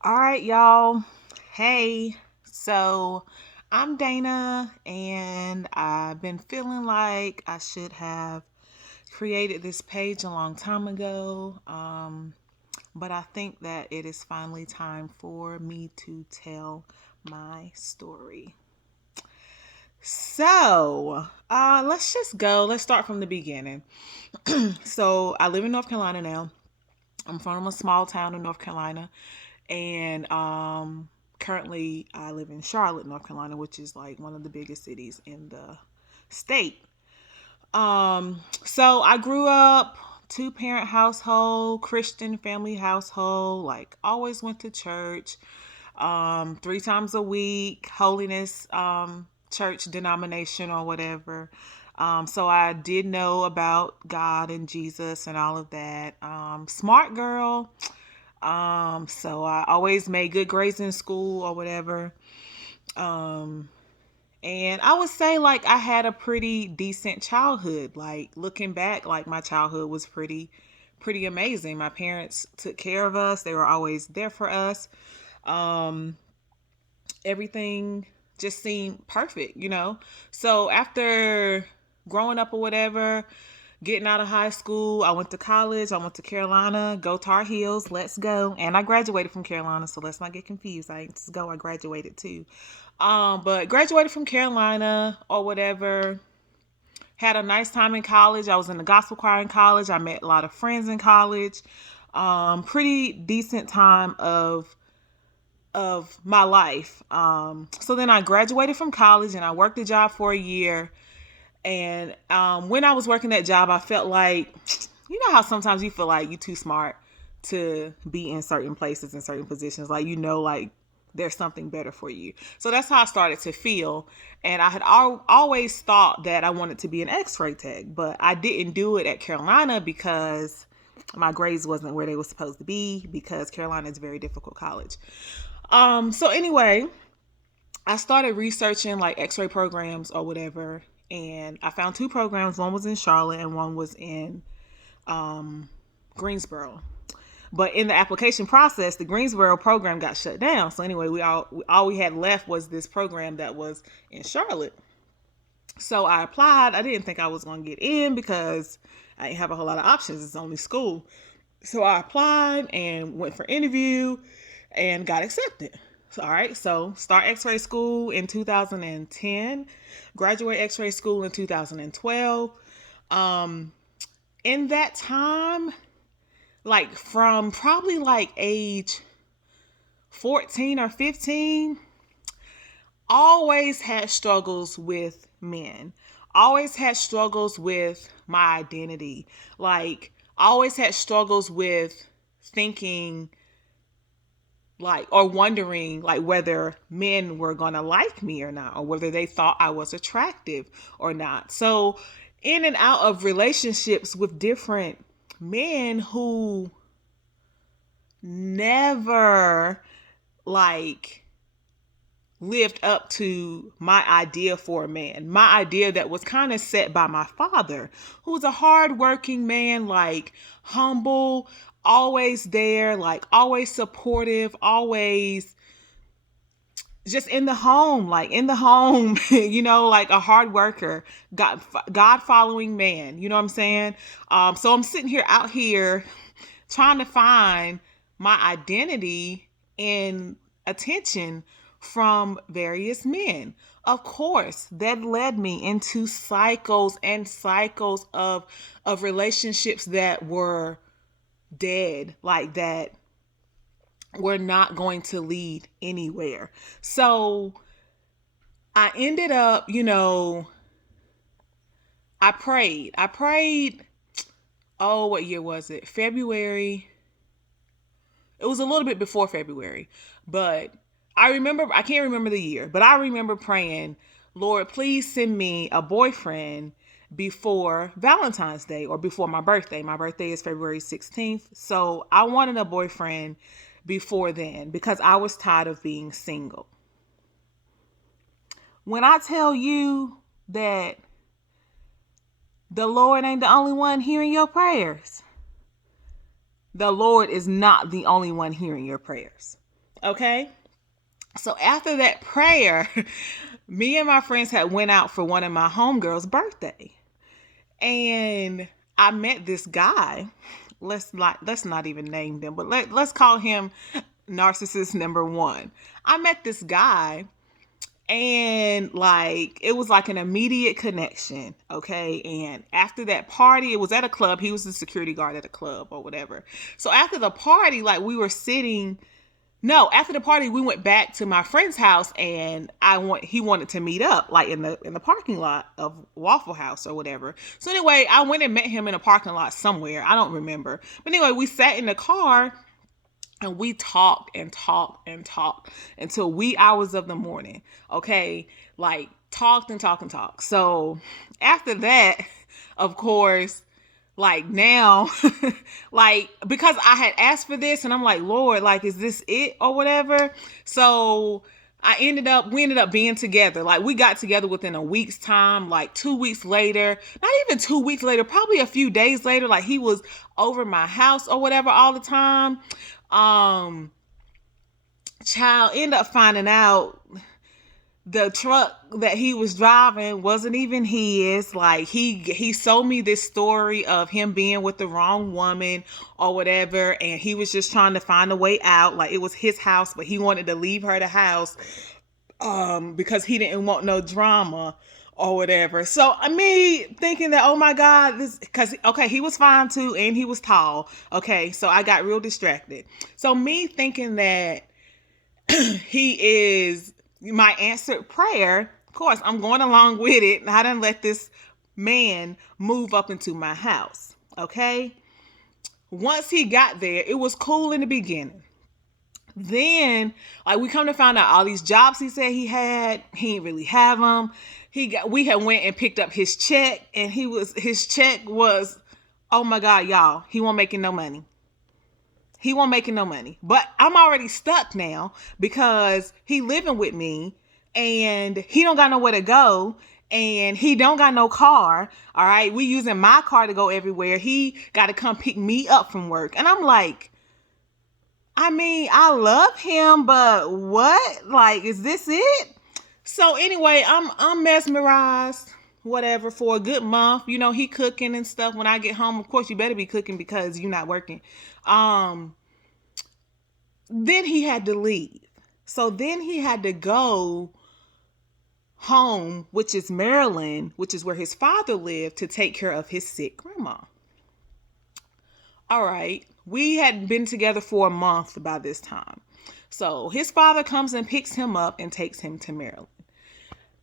All right, y'all. Hey, so I'm Dana, and I've been feeling like I should have created this page a long time ago. But I think that it is finally time for me to tell my story. So, let's just go. Let's start from the beginning. So, I live in North Carolina now. I'm from a small town in North Carolina, and currently I live in Charlotte, North Carolina, which is like one of the biggest cities in the state. So I grew up two-parent household, Christian family household, like always went to church, three times a week, holiness, church denomination or whatever. So I did know about God and Jesus and all of that. Smart girl. So I always made good grades in school or whatever. Um, and I would say like I had a pretty decent childhood. Like looking back, like my childhood was pretty amazing. My parents took care of us. They were always there for us. Um, Everything just seemed perfect. So after growing up or whatever, getting out of high school, I went to college. I went to Carolina. Go Tar Heels. Let's go. And I graduated from Carolina, so let's not get confused. I ain't just go. I graduated too. But graduated from Carolina or whatever. Had a nice time in college. I was in the gospel choir in college. I met a lot of friends in college. Pretty decent time of my life. So then I graduated from college and I worked a job for a year. And when I was working that job, I felt like, you know how sometimes you feel like you're too smart to be in certain places and certain positions, like there's something better for you. So that's how I started to feel. And I had always thought that I wanted to be an X-ray tech, but I didn't do it at Carolina because my grades wasn't where they were supposed to be, because Carolina is a very difficult college. So anyway, I started researching like X-ray programs or whatever, and I found two programs. One was in Charlotte and one was in Greensboro. But in the application process, the Greensboro program got shut down. So anyway, all we had left was this program that was in Charlotte. So I applied. I didn't think I was going to get in because I didn't have a whole lot of options. It's only school. So I applied and went for interview and got accepted. All right, so start X-ray school in 2010, graduate X-ray school in 2012. Um, in that time, like from probably like age 14 or 15, always had struggles with men. Always had struggles with my identity. Like always had struggles with thinking like or wondering like whether men were gonna like me or not, or whether they thought I was attractive or not. So in and out of relationships with different men who never like lived up to my idea for a man. My idea that was kind of set by my father, who was a hardworking man, like humble, always there, like always supportive, always just in the home, like in the home, like a hard worker, God following man. You know what I'm saying? So I'm sitting here out here trying to find my identity in attention from various men. Of course, that led me into cycles and cycles of relationships that were dead, like that were not going to lead anywhere. So I ended up, I prayed. Oh, what year was it? February. It was a little bit before February, but I can't remember the year, but I remember praying, Lord, please send me a boyfriend before Valentine's Day or before my birthday. My birthday is February 16th. So I wanted a boyfriend before then because I was tired of being single. When I tell you that the Lord ain't the only one hearing your prayers, the Lord is not the only one hearing your prayers. Okay. So after that prayer, me and my friends had went out for one of my homegirls' birthday. And I met this guy. Let's not even name them, but let's call him narcissist number one. I met this guy, and like it was like an immediate connection. Okay. And after that party, it was at a club. He was the security guard at a club or whatever. So after the party, like we were sitting, no, after the party, we went back to my friend's house, and he wanted to meet up, like in the parking lot of Waffle House or whatever. So anyway, I went and met him in a parking lot somewhere. I don't remember. But anyway, we sat in the car and we talked and talked and talked until wee hours of the morning. Okay, like talked and talked and talked. So after that, of course, like now, like because I had asked for this and I'm like, Lord, like, is this it or whatever? So we ended up being together. Like we got together within a week's time, like 2 weeks later, not even 2 weeks later, probably a few days later, like he was over my house or whatever all the time. Child, end up finding out the truck that he was driving wasn't even his. Like he sold me this story of him being with the wrong woman or whatever, and he was just trying to find a way out. Like it was his house, but he wanted to leave her the house because he didn't want no drama or whatever. So I mean, thinking that, oh my God, this, because okay, he was fine too, and he was tall. Okay, so I got real distracted. So me thinking that he is my answered prayer. Of course, I'm going along with it. I didn't let this man move up into my house. Okay. Once he got there, it was cool in the beginning. Then, like, we come to find out all these jobs he said he didn't really have them. We had went and picked up his check, and his check was, oh my God, y'all, he wasn't making no money. He won't making no money. But I'm already stuck now because he living with me and he don't got nowhere to go and he don't got no car. All right. We using my car to go everywhere. He got to come pick me up from work. And I'm like, I mean, I love him, but what? Like, is this it? So anyway, I'm mesmerized, whatever, for a good month. You know, he cooking and stuff. When I get home, of course, you better be cooking because you're not working. Then he had to leave. So then he had to go home, which is Maryland, which is where his father lived, to take care of his sick grandma. All right. We had been together for a month by this time. So his father comes and picks him up and takes him to Maryland.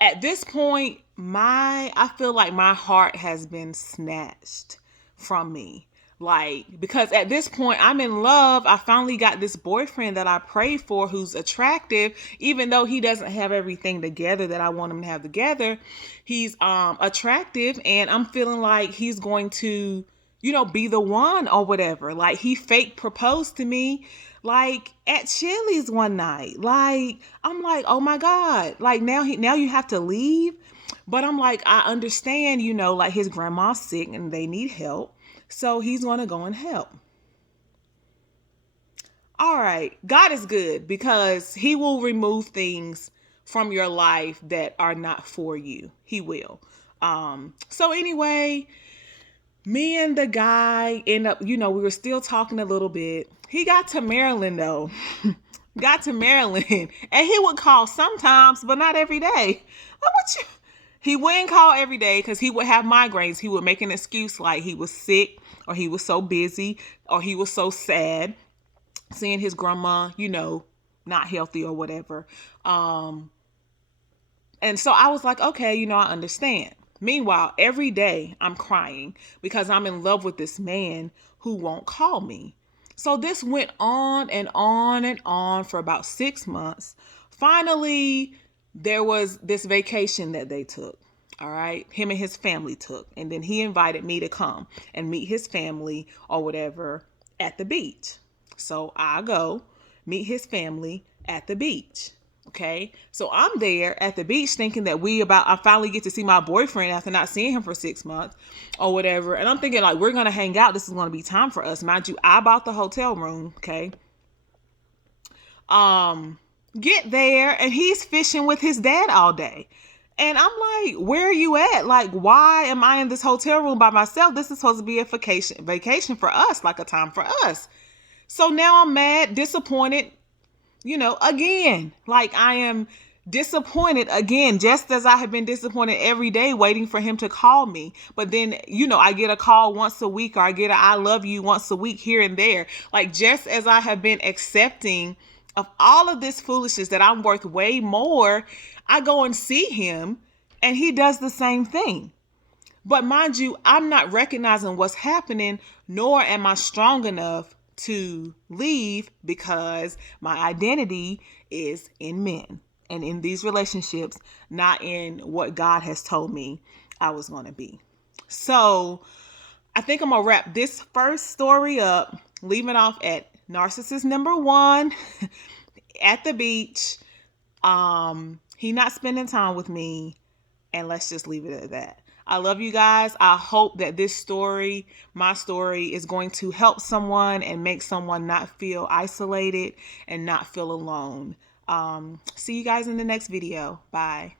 At this point, I feel like my heart has been snatched from me. Like, because at this point I'm in love. I finally got this boyfriend that I prayed for who's attractive, even though he doesn't have everything together that I want him to have together. He's attractive, and I'm feeling like he's going to, be the one or whatever. Like, he fake proposed to me, like at Chili's one night. Like, I'm like, oh my God, like now you have to leave. But I'm like, I understand, like his grandma's sick and they need help. So he's going to go and help. All right. God is good because he will remove things from your life that are not for you. He will. So anyway, me and the guy end up, we were still talking a little bit. He got to Maryland though. Got to Maryland, and he would call sometimes, but not every day. He wouldn't call every day because he would have migraines. He would make an excuse like he was sick, or he was so busy, or he was so sad seeing his grandma, not healthy or whatever. And so I was like, okay, I understand. Meanwhile, every day I'm crying because I'm in love with this man who won't call me. So this went on and on and on for about 6 months. Finally, there was this vacation that they took. All right. Him and his family took. And then he invited me to come and meet his family or whatever at the beach. So I go meet his family at the beach. Okay. So I'm there at the beach thinking that I finally get to see my boyfriend after not seeing him for 6 months or whatever. And I'm thinking like, we're going to hang out. This is going to be time for us. Mind you, I bought the hotel room. Okay. Get there and he's fishing with his dad all day. And I'm like, where are you at? Like, why am I in this hotel room by myself? This is supposed to be a vacation for us, like a time for us. So now I'm mad, disappointed, again. Like, I am disappointed again, just as I have been disappointed every day waiting for him to call me. But then, I get a call once a week, or I get a I love you once a week here and there. Like, just as I have been accepting of all of this foolishness that I'm worth way more, I go and see him and he does the same thing. But mind you, I'm not recognizing what's happening, nor am I strong enough to leave, because my identity is in men and in these relationships, not in what God has told me I was going to be. So I think I'm going to wrap this first story up, leaving off at narcissist number 1 at the beach. He not spending time with me, and let's just leave it at that. I love you guys. I hope that this story, my story, is going to help someone and make someone not feel isolated and not feel alone. See you guys in the next video. Bye.